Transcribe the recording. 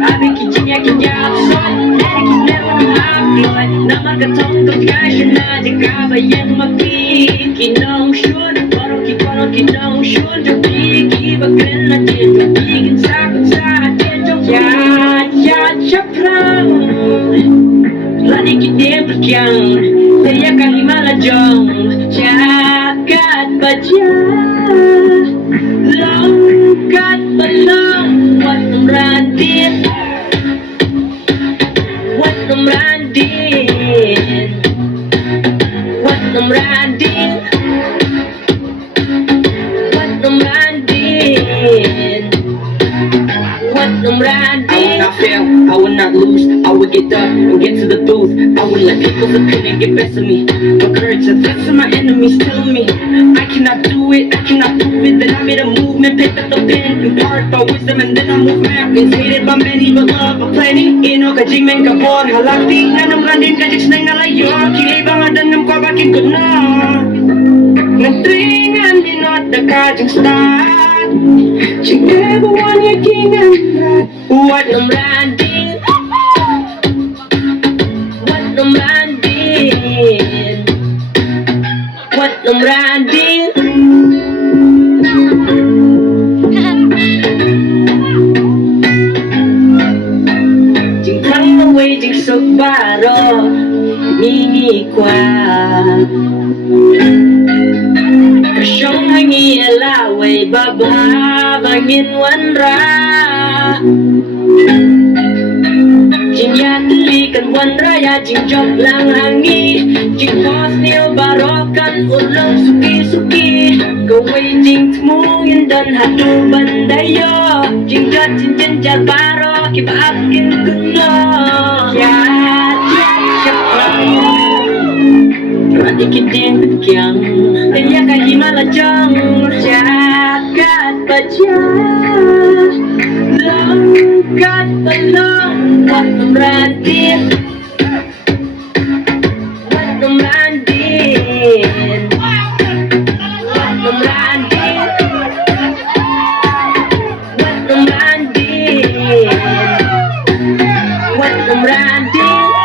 I've been kitchen yakin yap son Yakin never haploy Namakatong kapya siya na Jagabayang makikinong shun Parang kinong shun Jabigi bagren na din Jabigin sakot sa atin Jong yat syaprang Lani kidim berkyang Saya kahimala jong Jagat baja Longkat belong Wat numrandin Wat numrandin Wat numrandin Wat numrandin Wat numrandin I fail, I will not lose I will get up and get to the booth I will let people's opinion get best of me No courage, that's my enemies telling me I cannot do it, I cannot prove it Then I made a movement, picked up the pen Imparted by wisdom and then I move mountains Hated by many but loved by plenty Ino ka jingmen ka por halakti Nga namrandin ka jiks na ngalayo Kilay ba nga danam ko bakin ko na Nagtringan din at nakajing start Chingebo wan yakingan What namrandin What namrandin What namrandin Jing thăng mà quay jing sốc bà rô Nghi qua Cả sống hay nghi là quay bà bà Và nghiên vấn ra Jing ya tuli kan wan raya Jing job lang hangi Jing pos niyo barokan Ulang suki-suki Gaway jing tmungin dan hatu bandayo Jing jat jin jat baro Kiba akin kuno Yat syaklang Rani kitin bekyang Tanya kahimala jang Jagat baja Langkat balong Wat namrandin Wat namrandin Wat namrandin Wat namrandin Wat namrandin